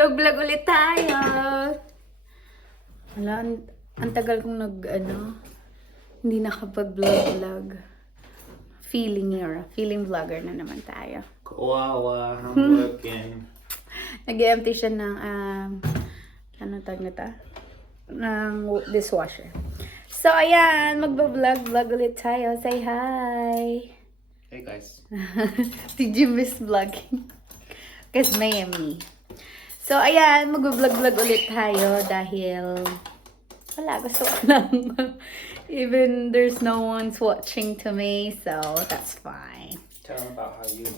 Vlog-vlog ulit tayo. Wala, ang tagal kong hindi nakapag-vlog-vlog. Feeling vlogger na naman tayo. Kawawa, I'm working. Nag-empty siya ng, ano tawag na ta? Ng dishwasher. So, ayan, magba-vlog ulit tayo. Say hi! Hey guys. Did you miss vlogging? Kasi Miami. So, ayan, mag-vlog ulit tayo dahil wala, gusto ko lang. Even there's no one's watching to me, so that's fine. Tell them about how you've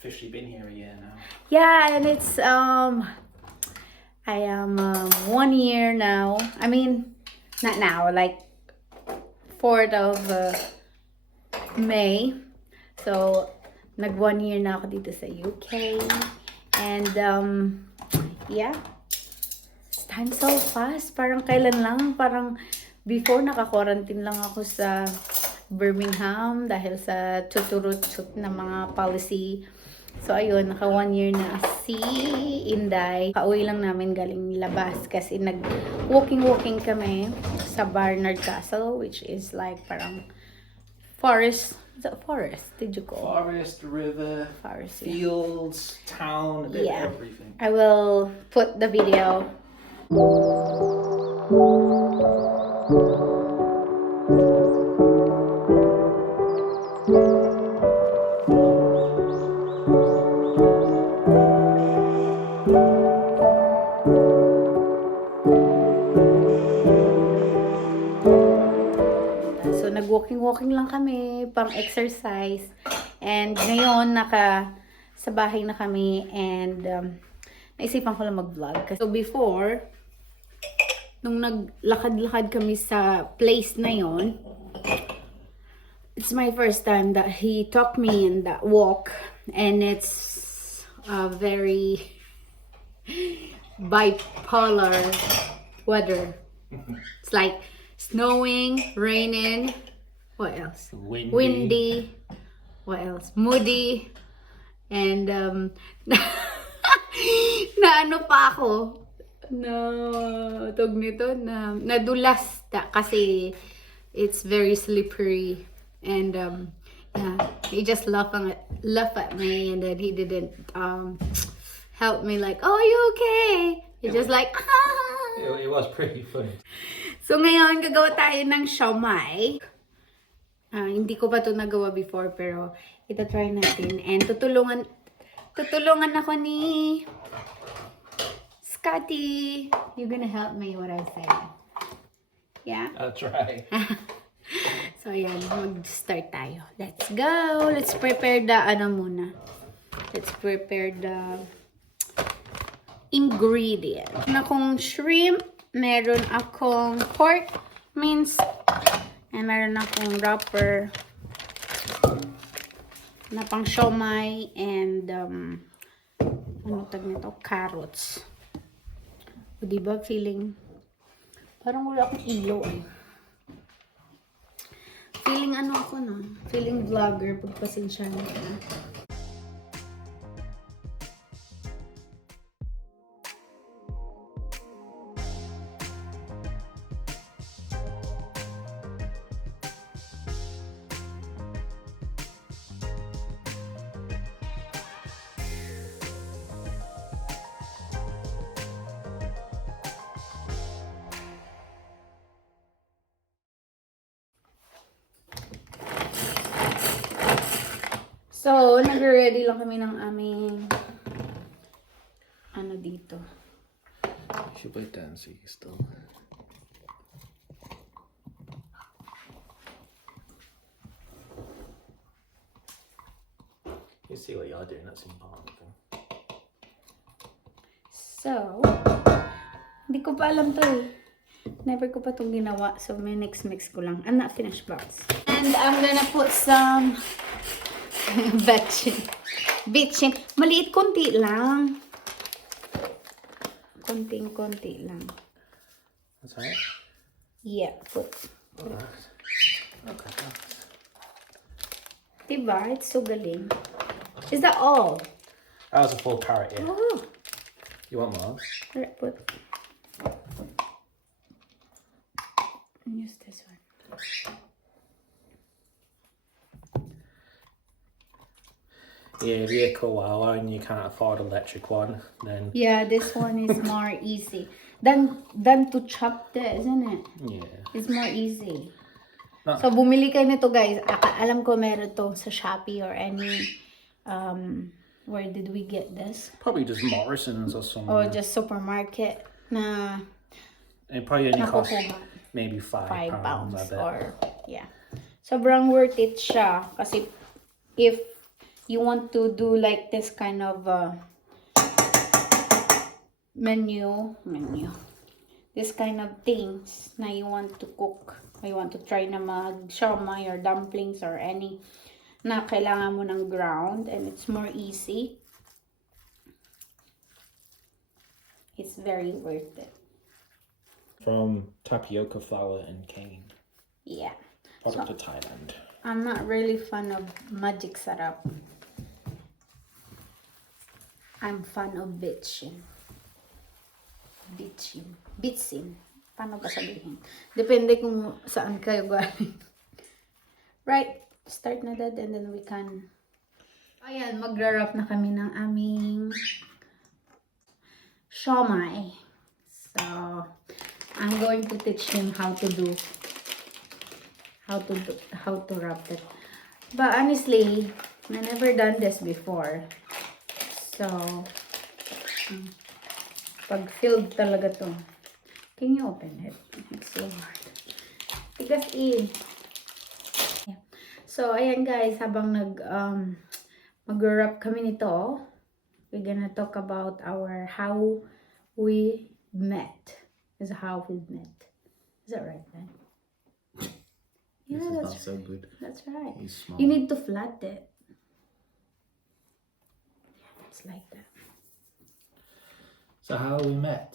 officially been here a year now. Yeah, and it's, I am 1 year now. I mean, not now, like 4th of May. So, nag 1 year na ako dito sa UK. And, yeah. Time so fast. Parang kailan lang. Parang before naka-quarantine lang ako sa Birmingham dahil sa tuturut-tut na mga policy. So, ayun. Naka 1 year na si Inday. Kauwi lang namin galing labas kasi nag-walking kami sa Barnard Castle, which is like parang forest. Is that forest? Did you go? Forest, river, Forest, yeah. fields, town, a bit Yeah. of everything. I will put the video. So, nag-walking lang kami, pang exercise. And ngayon, sa bahay na kami. And, naisipan ko lang mag-vlog. So, before, nung naglakad-lakad kami sa place na yon, it's my first time that he took me in that walk. And it's a very bipolar weather. It's like snowing, raining, what else? Windy. What else? Moody. And na ano pa ako nadulas kasi it's very slippery. And yeah, he just laughed at me, and then he didn't help me like, oh, are you okay? He just like, ah. It was pretty funny. So ngayon gagawa tayo ng siomai. Hindi ko pa ito nagawa before, pero ito try natin. And tutulungan ako ni Scotty. You're gonna help me what I say. Yeah? I'll try. So, ayan. Mag-start tayo. Let's go! Let's prepare the, Let's prepare the ingredient. Meron akong shrimp. Meron akong pork mince. And meron akong wrapper na pang siomai. And, carrots. O, diba? Parang wala akong ilo eh. Feeling vlogger, pagpasensya na. So, nag-ready lang kami ng aming dito. Should put it down so you can still. You see what you're doing, that's important. So, hindi ko pa alam to eh. Never ko pa itong ginawa. So, may mix ko lang. I'm not finished box. And I'm gonna put some bitchin. Maliit, konti lang. Konting-konti lang. That's right? Yeah, put. Alright. Okay. Diba? It's so galing. Is that all? That was a full carrot, yeah. Oh. You want more? Alright, put. Use this one. Yeah, if you're a koala and you can't afford an electric one, then Yeah, this one is more easy than to chop this, isn't it? yeah. It's more easy. Ah. So, bumili kayo nito, guys. Alam ko meron to sa Shopee or any, where did we get this? Probably just Morrison's or something. Or just supermarket na It probably only costs nakukuha. maybe £5, 5 pounds I bet. or, yeah. Sobrang worth it siya. Kasi, if you want to do like this kind of menu, this kind of things na you want to cook, or you want to try na mag siomai or dumplings or any na kailangan mo ng ground and it's more easy, it's very worth it. From tapioca flour and cane. Yeah. Product of Thailand. I'm not really fan of magic sarap. I'm fan of bitchin. Bitsin. Paano ba sabihin? Depende kung saan kayo galing. Right. Start na that and then we can... Ayan, magra-wrap na kami ng aming siomai. So, I'm going to teach him how to wrap it. But honestly, I never done this before. So, pag filled talaga to. Can you open it? It's so hard. Tigas in. Yeah. So, ayan guys, habang mag-wrap kami nito, we're gonna talk about how we met. Is how we met. Is that right, man? Yeah, this is that's not so good. That's right. He's small. You need to flat it. Yeah, it's like that. So how we met?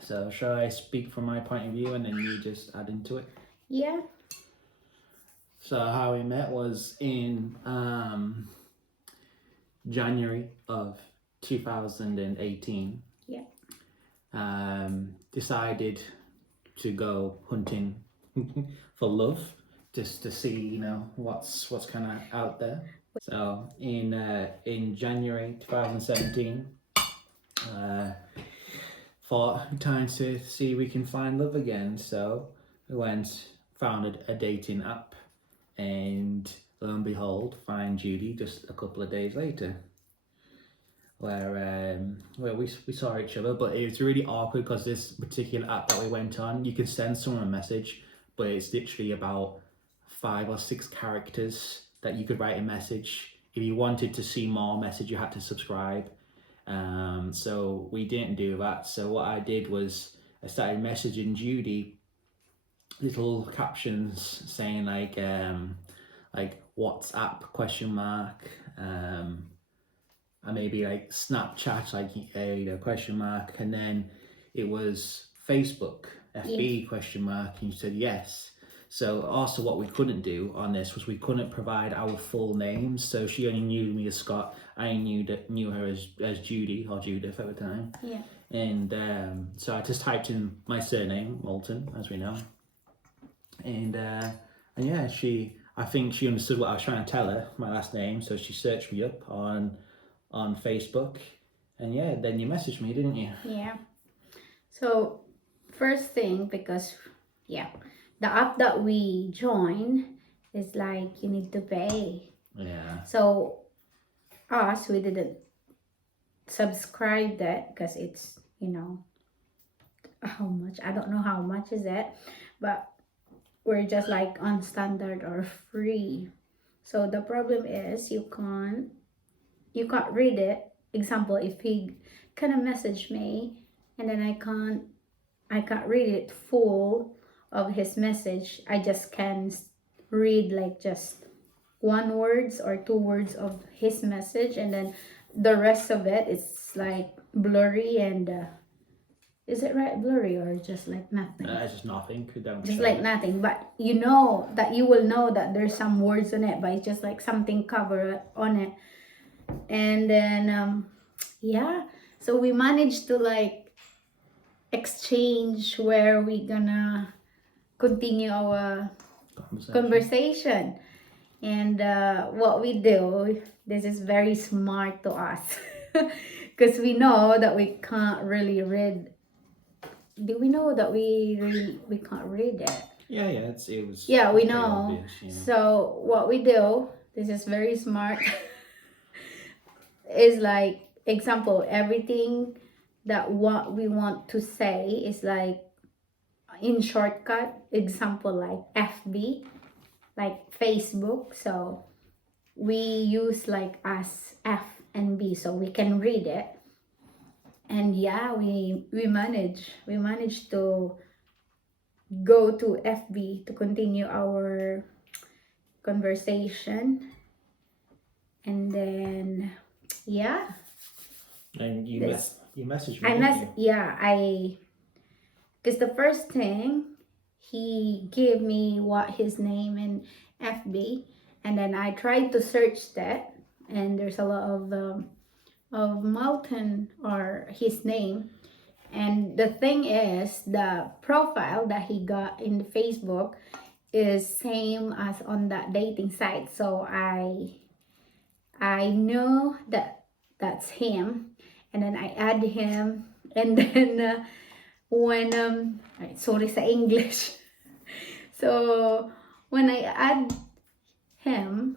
So shall I speak from my point of view and then you just add into it? Yeah. So how we met was in January of 2018. Yeah. Decided to go hunting for love, just to see, you know, what's kind of out there. So in January 2017, thought time to see if we can find love again. So we found a dating app, and lo and behold, find Judy just a couple of days later. Where we saw each other, but it was really awkward because this particular app that we went on, you can send someone a message, but it's literally about 5 or 6 characters that you could write a message. If you wanted to see more message, you had to subscribe. So we didn't do that. So what I did was I started messaging Judy little captions saying like WhatsApp ? And maybe like Snapchat, like question mark, and then it was Facebook, FB ? And you said yes. So also what we couldn't do on this was we couldn't provide our full names. So she only knew me as Scott. I knew her as Judy or Judith at the time. Yeah. And so I just typed in my surname, Moulton, as we know. And yeah, I think she understood what I was trying to tell her, my last name. So she searched me up on Facebook, and yeah, then you messaged me, didn't you? Yeah. So first thing, because the app that we join is like you need to pay. Yeah. So we didn't subscribe that because it's, you know, how much, I don't know how much is it, but we're just like on standard or free. So the problem is you can't read it. Example, if he kind of message me and then I can't read it full of his message, I just can read like just 1 words or 2 words of his message, and then the rest of it is like blurry and is it right, blurry, or just like nothing? It's just nothing. Just like nothing, but you know that you will know that there's some words on it, but it's just like something covered on it. And then So we managed to like exchange where we gonna continue our conversation. And what we do, this is very smart to us. Because we know that we can't really read. Do we know that we can't read it? Yeah, it was. Yeah, it we was pretty know. obvious, yeah. So what we do, this is very smart, is like example, everything that what we want to say is like in shortcut. Example like FB, like Facebook. So we use like as F and B so we can read it. And yeah, we managed to go to FB to continue our conversation. And then yeah, And you messaged me. I didn't you? because the first thing he gave me what his name in FB, and then I tried to search that, and there's a lot of mountain or his name. And the thing is, the profile that he got in the Facebook is same as on that dating site. So I know that that's him, and then I add him, and then when ay, sorry sa English. So when I add him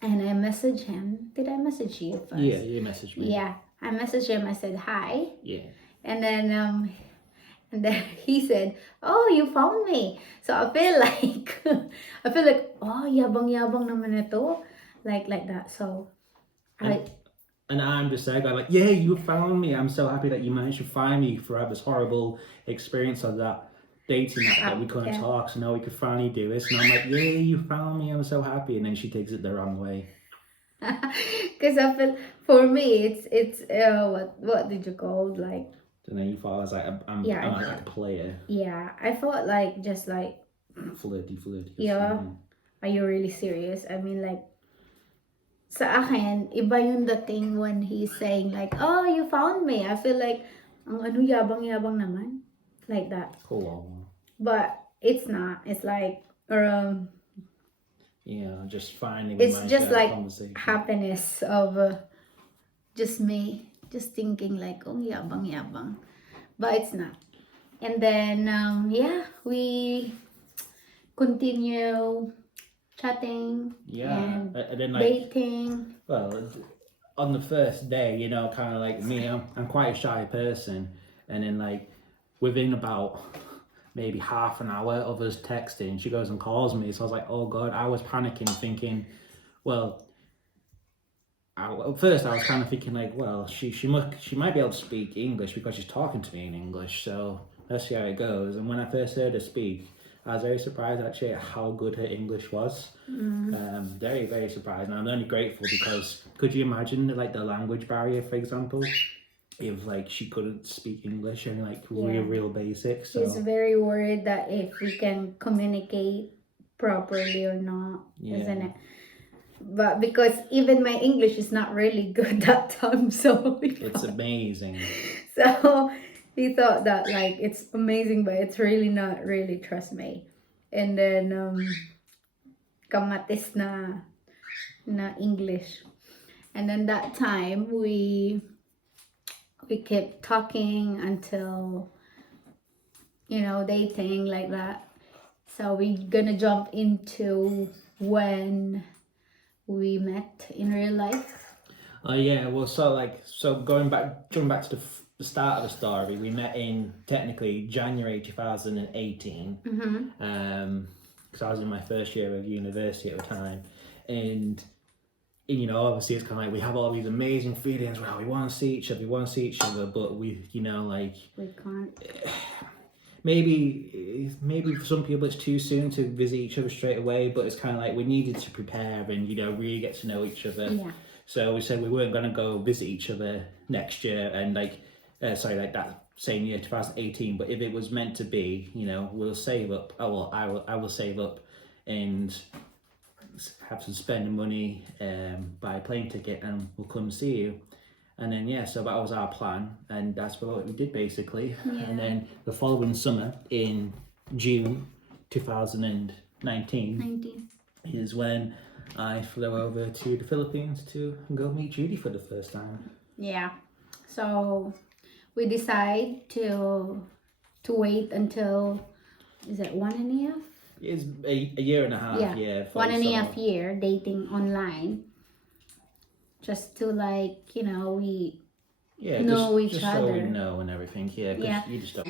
and I message him, did I message you first? Yeah, you messaged me. Yeah, I messaged him. I said hi, Yeah. and then he said, "Oh, you found me." So I feel like oh, yabang naman ito, like that. So And I'm just there going like, yeah, you found me. I'm so happy that you managed to find me for this horrible experience of that dating app that we couldn't talk. So now we could finally do this. And I'm like, yeah, you found me. I'm so happy. And then she takes it the wrong way. because I feel for me it's what did you call like? And then you thought I was like, I'm like a player. Yeah, I thought like just like Flirty. Yeah. Are you really serious? I mean like sa akin, iba yung dating when he's saying like, "Oh, you found me." I feel like ang ano yabang naman. Like that. Cool. But it's not. It's like yeah, just finding it's just like conversation. happiness of just me just thinking like, "Oh, yabang." But it's not. And then yeah, we continue chatting, and then like dating. Well, on the first day, you know, kind of like me, I'm quite a shy person, and then like within about maybe half an hour of us texting, she goes and calls me. So I was like, oh god, I was panicking, thinking, well, at first I was kind of thinking like, well, she might be able to speak English because she's talking to me in English, so let's see how it goes. And when I first heard her speak, I was very surprised actually at how good her English was. Very, very surprised. And I'm only grateful because could you imagine like the language barrier, for example, if like she couldn't speak English and like real basics. So. She's very worried that if we can communicate properly or not, isn't it? But because even my English is not really good that time, so it's amazing. So he thought that like it's amazing, but it's really not really, trust me. And then kamatis na English. And then that time we kept talking until, you know, dating like that. So we're gonna jump into when we met in real life. Oh yeah, well, so jumping back to the start of the story, we met in technically January 2018. Because I was in my first year of university at the time, and you know, obviously it's kind of like we have all these amazing feelings. Wow, we want to see each other, but we, you know, like we can't. Maybe for some people it's too soon to visit each other straight away, but it's kind of like we needed to prepare and, you know, really get to know each other. Yeah. So we said we weren't going to go visit each other next year and like that same year 2018. But if it was meant to be, you know, we'll save up. Oh well, I will save up and have some spending money, buy a plane ticket, and we'll come see you. And then yeah, so that was our plan, and that's what we did basically. Yeah. And then the following summer in June 2019 19. is when I flew over to the Philippines to go meet Judy for the first time. Yeah. So we decide to wait until, is it 1.5? It's a year and a half, Yeah. yeah. 1.5 year dating online. Just to like, we know each just other. so we know and everything, yeah. 'Cause Yeah. you just don't.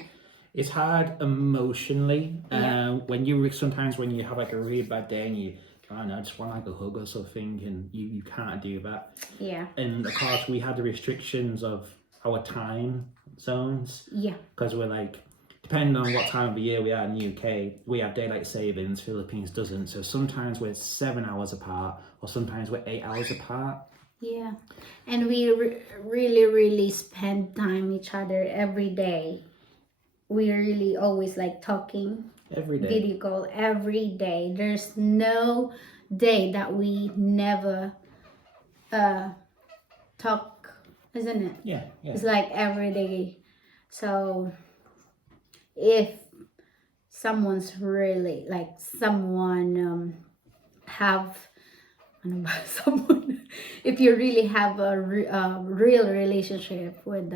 It's hard emotionally. Yeah. When sometimes when you have like a really bad day and you, I don't know, just want like a hug or something, and you can't do that. Yeah. And of course, we had the restrictions of our time zones. Yeah. Because we're like, depending on what time of the year we are in the UK, we have daylight savings, Philippines doesn't. So sometimes we're 7 hours apart, or sometimes we're 8 hours apart. Yeah. And we really spend time each other every day. We really always like talking. Every day. Video call every day. There's no day that we never talk, isn't it? Yeah, yeah. It's like every day. So if someone's really like someone have ano ba, someone, if you really have a real relationship with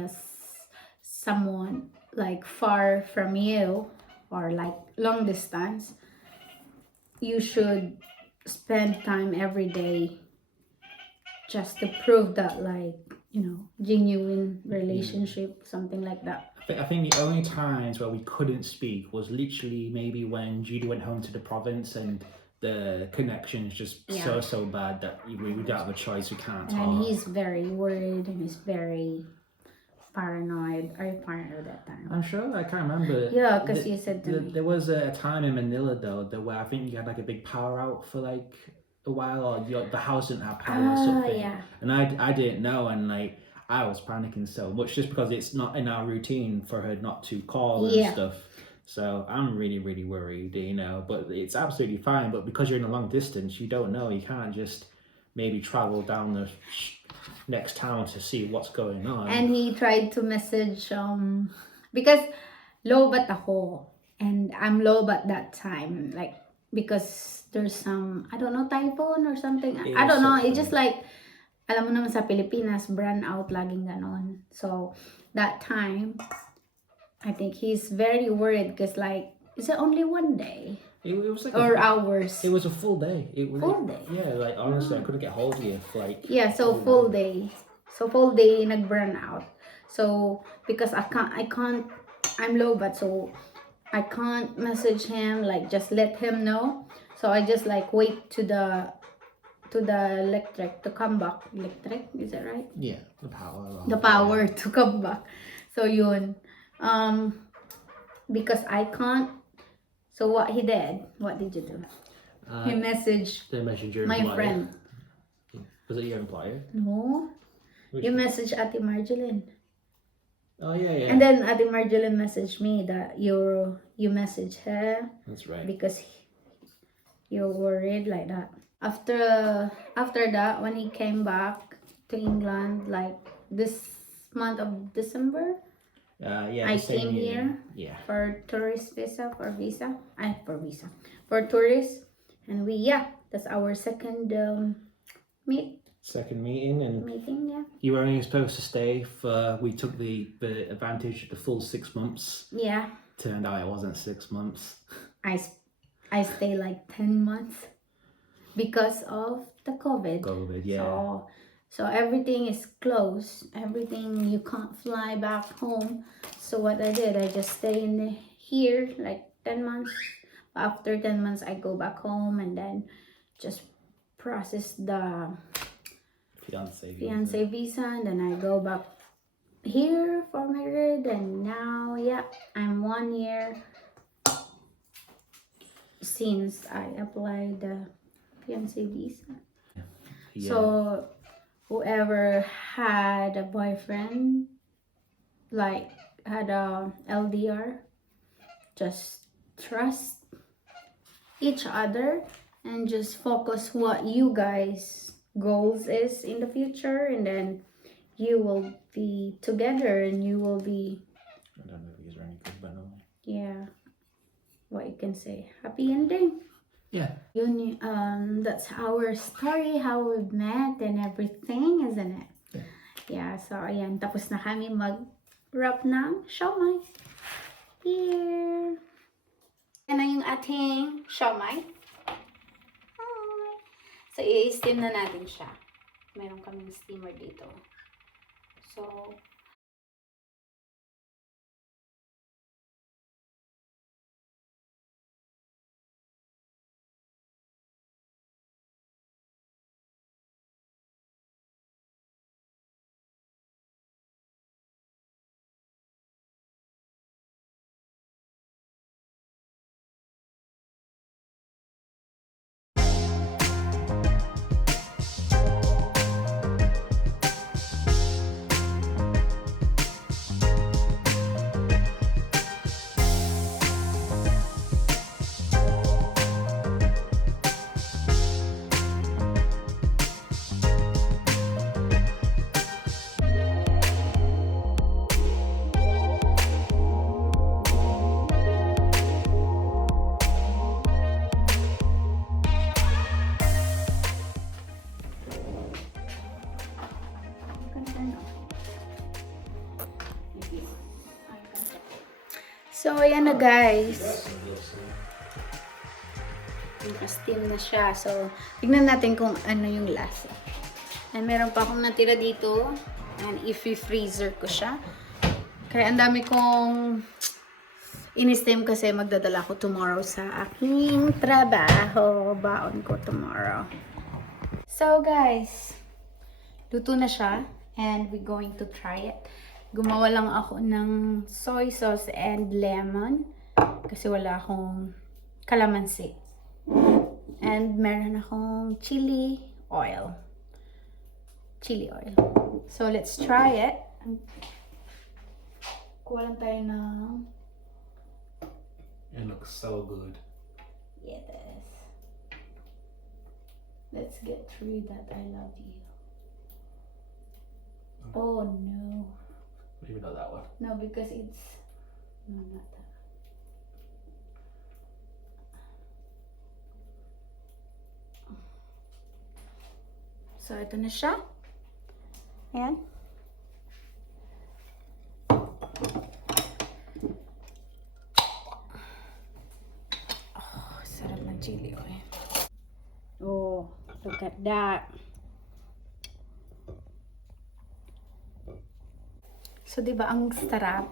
someone like far from you or like long distance, you should spend time every day just to prove that, like, genuine relationship, something like that. I think the only times where we couldn't speak was literally maybe when Judy went home to the province and the connection's just so bad that we don't have a choice, we can't talk. And he's very worried and he's very paranoid. Are you paranoid that time? I'm sure, I can't remember. Yeah, because you said to me. There was a time in Manila though where I think you had like a big power out for like a while, or the house didn't have power or something. Yeah. And I didn't know, and like I was panicking so much just because it's not in our routine for her not to call and stuff. So I'm really worried, but it's absolutely fine. But because you're in a long distance, you don't know. You can't just maybe travel down the next town to see what's going on. And he tried to message because lobat ako and I'm lobat that time, like because there's some, I don't know, typhoon or something. I don't know. It's just like, alam mo naman sa Pilipinas, brand out laging ganon. So that time, I think he's very worried because like, is it only one day? It was like hours. It was a full day. Full day. Yeah, like honestly, I couldn't get hold of you for like. Yeah, so full day. So full day nag-burn out. So because I can't. I'm low, but so I can't message him, like just let him know. So I just like wait to the electric to come back. Electric, is that right? Yeah, the power. The power to come back. So yun. Because I can't. So what he did? What did you do? He messaged the messenger my employer. friend. Was it your employer? No. You messaged Ate Marjolin. Oh yeah. And then Ate Marjolin messaged me that you messaged her. That's right. Because you're worried like that. After that, when he came back to England, like this month of December, I came here for tourist visa, for tourists, and that's our second second meeting, and meeting. Yeah, you were only supposed to stay for, we took the advantage of the full 6 months. Yeah, turned out it wasn't 6 months. I stay like 10 months because of the COVID. Yeah. So everything is closed. Everything, you can't fly back home. So what I did, I just stay in here like 10 months. After 10 months, I go back home and then just process the fiance visa. And then I go back here for married. And now, I'm 1 year since I applied the fiance visa. Yeah. So whoever had a boyfriend, like had a LDR, just trust each other and just focus what you guys goals is in the future, and then you will be together and you will be, I don't know if these are any good, but no. yeah, what you can say, happy ending. Yeah. Yun, that's our story, how we met and everything, isn't it? Yeah, so ayan, tapos na kami mag-wrap ng siomai. Here. Yan na yung ating siomai. Hi. So, i-steam na natin siya. Meron kaming steamer dito. So, ayan na guys. Naka-steam na siya. So, tignan natin kung ano yung lasa. And meron pa akong natira dito. And i-freezer ko siya. Kaya ang dami kong in-steam kasi magdadala ko tomorrow sa aking trabaho. Baon ko tomorrow. So guys, luto na siya. And we're going to try it. Gumawa lang ako ng soy sauce and lemon. Kasi wala akong kalamansi. And meron akong chili oil. Chili oil. So, let's try it. Kuha lang tayo ng... It looks so good. Yes. Let's get through that. I love you. Oh, no. Maybe not that one. No, because it's... No, not that. So, ito na siya. Ayan. Oh, sarap ng chili oil. Oh, look at that. So, diba ang sarap?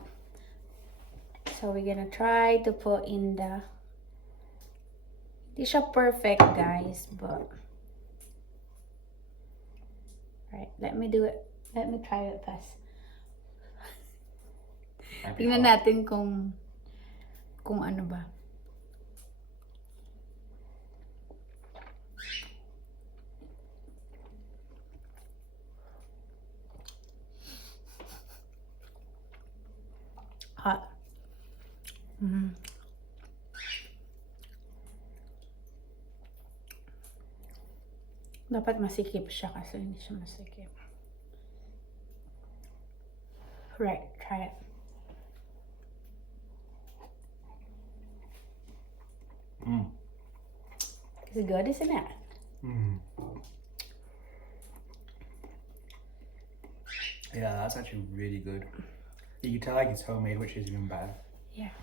So, we're gonna try to put in the... Hindi siya perfect, guys, but... Right, let me do it. Let me try it first. Tingnan natin kung ano ba. Hot. Dapat masikip siya kasi hindi siya masikip. Right, try it. It's good, isn't it? Yeah, that's actually really good. You can tell like it's homemade, which is even better. Yeah.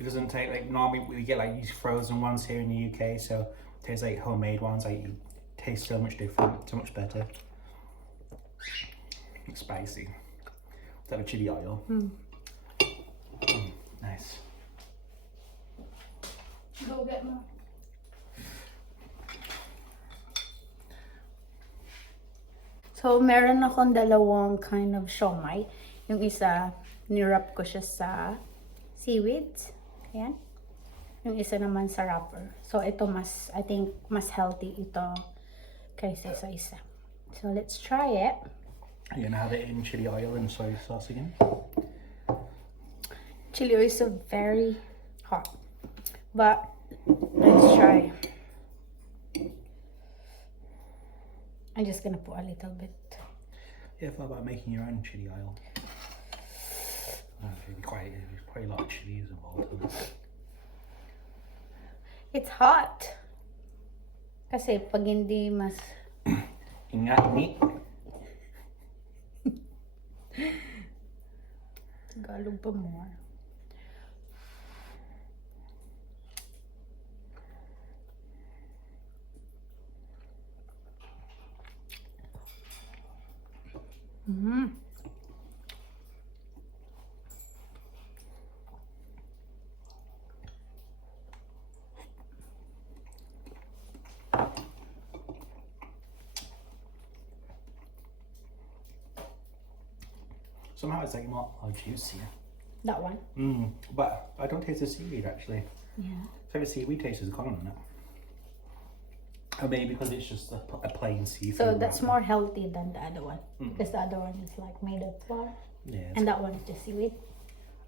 It doesn't take like normally we get like these frozen ones here in the UK, so it tastes like homemade ones. Like you taste so much different, so much better. It's spicy. Is that a chili oil? Nice. Go get more. So, meron akong dalawang kind of siomai. Yung isa, nirap ko siya sa seaweeds. Ayan. Yung isa naman sa wrapper. So, ito I think, mas healthy ito kaysa sa isa. So, let's try it. You're gonna have it in chili oil and soy sauce again? Chili oil is very hot. But, let's try. I'm just gonna put a little bit. You ever thought about making your own chili oil? There's quite a lot of chilies involved in it. It's hot. Kasi pag hindi mas... Ingat ni. Tagalog pa more. Somehow it's like more juicier. That one? But I don't taste the seaweed actually. Yeah. So the seaweed taste is gone on it. Or maybe because it's just a plain seafood. So that's more healthy than the other one. Because the other one is like made of flour. Yeah. And that one is just seaweed.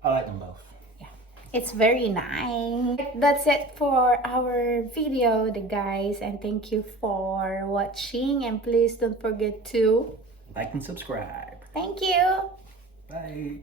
I like them both. Yeah. It's very nice. That's it for our video, guys. And thank you for watching. And please don't forget to like and subscribe. Thank you. Bye.